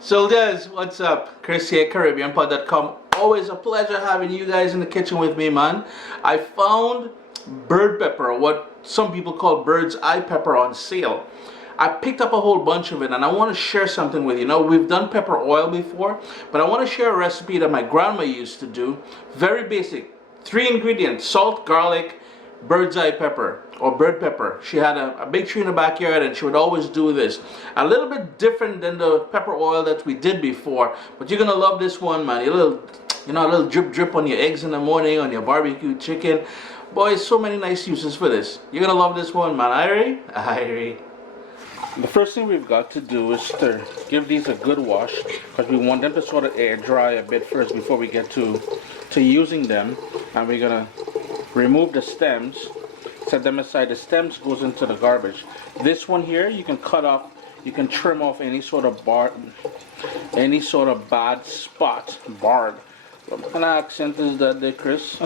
Soldiers, what's up? Chris here, CaribbeanPod.com. Always a pleasure having you guys in the kitchen with me, man. I found bird pepper, what some people call bird's eye pepper, on sale. I picked up a whole bunch of it and I want to share something with you. Now, we've done pepper oil before, but I want to share a recipe that my grandma used to do. Very basic. 3 ingredients: salt, garlic, bird's eye pepper or bird pepper. She had a big tree in the backyard and she would always do this. A little bit different than the pepper oil that we did before, but you're gonna love this one, man. A little drip drip on your eggs in the morning, on your barbecue chicken. Boy, so many nice uses for this. You're gonna love this one, man. Irie. The first thing we've got to do is to give these a good wash, because we want them to sort of air dry a bit first before we get to using them. And we're gonna remove the stems, set them aside. The stems goes into the garbage. This one here, you can cut off, you can trim off any sort of bad spot, barred. What kind of accent is that there, Chris?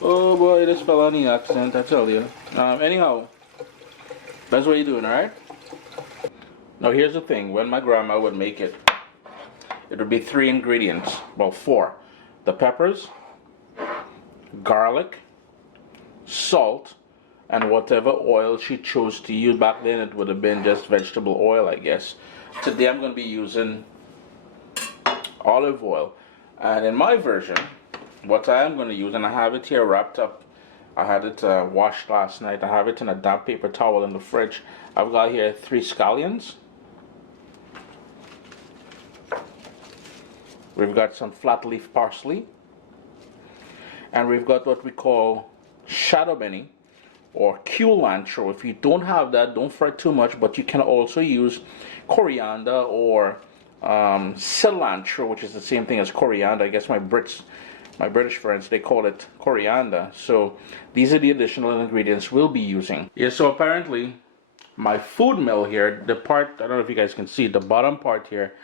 Oh boy, this felony accent, I tell you. Anyhow, that's what you're doing, alright? Now here's the thing, when my grandma would make it, it would be 3 ingredients, well 4. The peppers, garlic, salt, and whatever oil she chose to use. Back then it would have been just vegetable oil, I guess. Today I'm going to be using olive oil. And in my version, what I am going to use, and I have it here wrapped up, I had it washed last night, I have it in a damp paper towel in the fridge. I've got here 3 scallions. We've got some flat leaf parsley. And we've got what we call shado beni or culantro. If you don't have that, don't fret too much, but you can also use coriander or cilantro, which is the same thing as coriander. I guess my British friends, they call it coriander. So these are the additional ingredients we'll be using. Yeah, so apparently my food mill here, the part, I don't know if you guys can see, the bottom part here,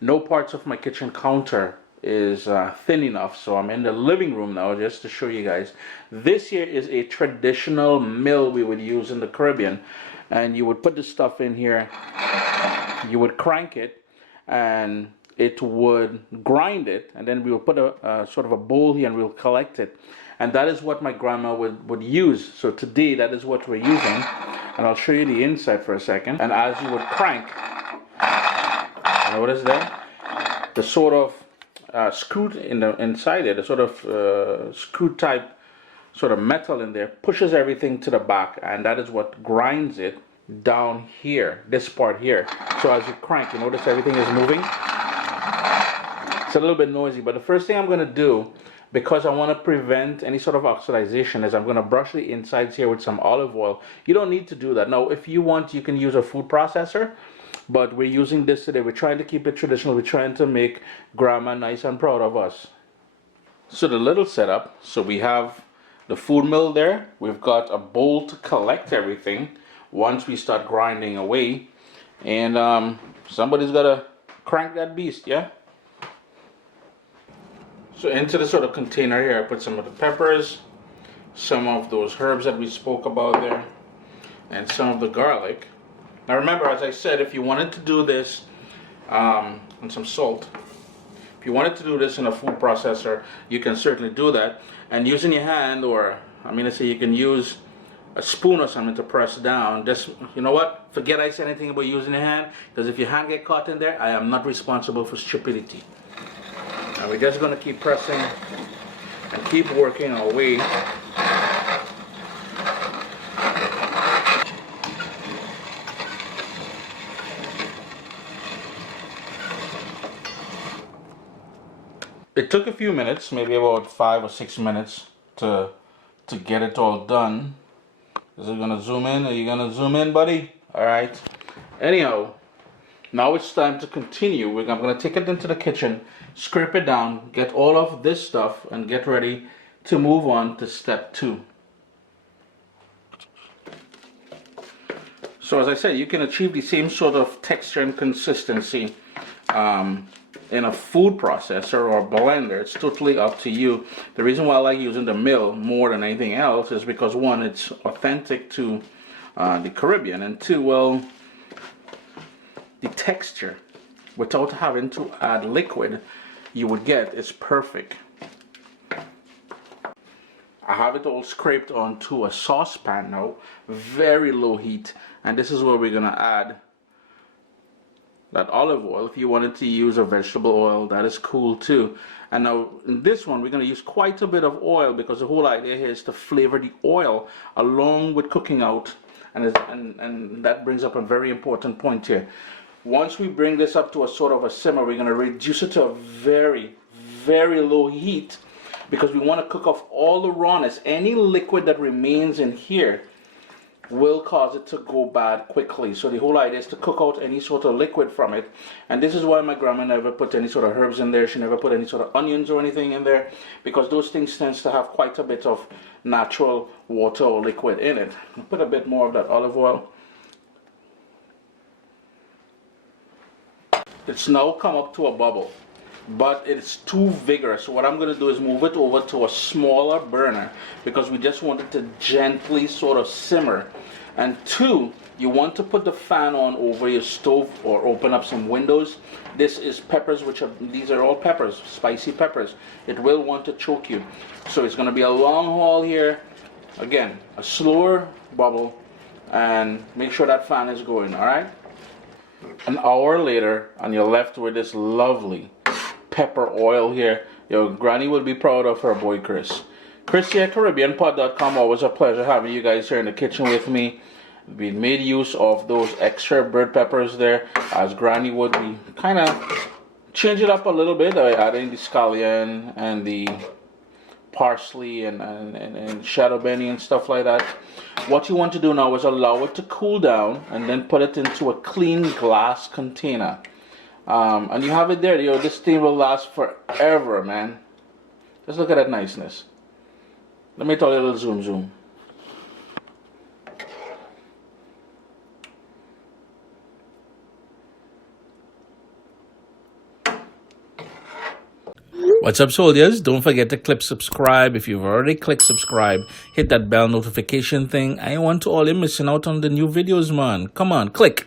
no parts of my kitchen counter is thin enough, so I'm in the living room now just to show you guys. This here is a traditional mill we would use in the Caribbean, and you would put the stuff in here, you would crank it, and it would grind it, and then we would put a sort of a bowl here and we'll collect it. And that is what my grandma would use. So today that is what we're using, and I'll show you the inside for a second. And as you would crank, notice there, the sort of screw inside it, the sort of screw type sort of metal in there, pushes everything to the back, and that is what grinds it down here, this part here. So as you crank, you notice everything is moving. It's a little bit noisy, but the first thing I'm going to do, because I want to prevent any sort of oxidization, is I'm going to brush the insides here with some olive oil. You don't need to do that. Now, if you want, you can use a food processor, but we're using this today. We're trying to keep it traditional. We're trying to make grandma nice and proud of us. So the little setup, so we have the food mill there. We've got a bowl to collect everything once we start grinding away. And somebody's got to crank that beast, yeah? So into the sort of container here, I put some of the peppers, some of those herbs that we spoke about there, and some of the garlic. Now remember, as I said, if you wanted to do this, and some salt, if you wanted to do this in a food processor, you can certainly do that. And using your hand, or let's say you can use a spoon or something to press down. Just, you know what? Forget I said anything about using your hand, because if your hand get caught in there, I am not responsible for stupidity. And we're just going to keep pressing and keep working our way. It took a few minutes, maybe about 5 or 6 minutes to get it all done. Is it gonna zoom in? Are you gonna zoom in, buddy? Alright. Anyhow, now it's time to continue. I'm gonna take it into the kitchen, scrape it down, get all of this stuff, and get ready to move on to step 2. So as I said, you can achieve the same sort of texture and consistency in a food processor or blender. It's totally up to you. The reason why I like using the mill more than anything else is because, one, it's authentic to the Caribbean, and two, well, the texture without having to add liquid you would get is perfect. I have it all scraped onto a saucepan now, very low heat, and this is where we're gonna add that olive oil. If you wanted to use a vegetable oil, that is cool too. And now in this one, we're going to use quite a bit of oil because the whole idea here is to flavor the oil along with cooking out. And that brings up a very important point here. Once we bring this up to a sort of a simmer, we're going to reduce it to a very, very low heat because we want to cook off all the rawness. Any liquid that remains in here will cause it to go bad quickly. So the whole idea is to cook out any sort of liquid from it. And this is why my grandma never put any sort of herbs in there. She never put any sort of onions or anything in there, because those things tends to have quite a bit of natural water or liquid in it. I'll put a bit more of that olive oil. It's now come up to a bubble, but it's too vigorous. So what I'm going to do is move it over to a smaller burner because we just want it to gently sort of simmer. And two, you want to put the fan on over your stove or open up some windows. This is peppers, these are all peppers, spicy peppers. It will want to choke you. So it's going to be a long haul here. Again, a slower bubble, and make sure that fan is going, all right? An hour later, and you're left with this lovely pepper oil here. Your granny will be proud of her boy Chris. Chris here, CaribbeanPod.com. Always a pleasure having you guys here in the kitchen with me. We made use of those extra bird peppers there, as granny would. We kind of change it up a little bit by adding the scallion and the parsley and shado beni and stuff like that. What you want to do now is allow it to cool down and then put it into a clean glass container. And you have it there. This thing will last forever, man. Just look at that niceness. Let me tell you a little zoom. What's up, soldiers? Don't forget to click subscribe. If you've already clicked subscribe, hit that bell notification thing. I want to all you missing out on the new videos, man. Come on, click.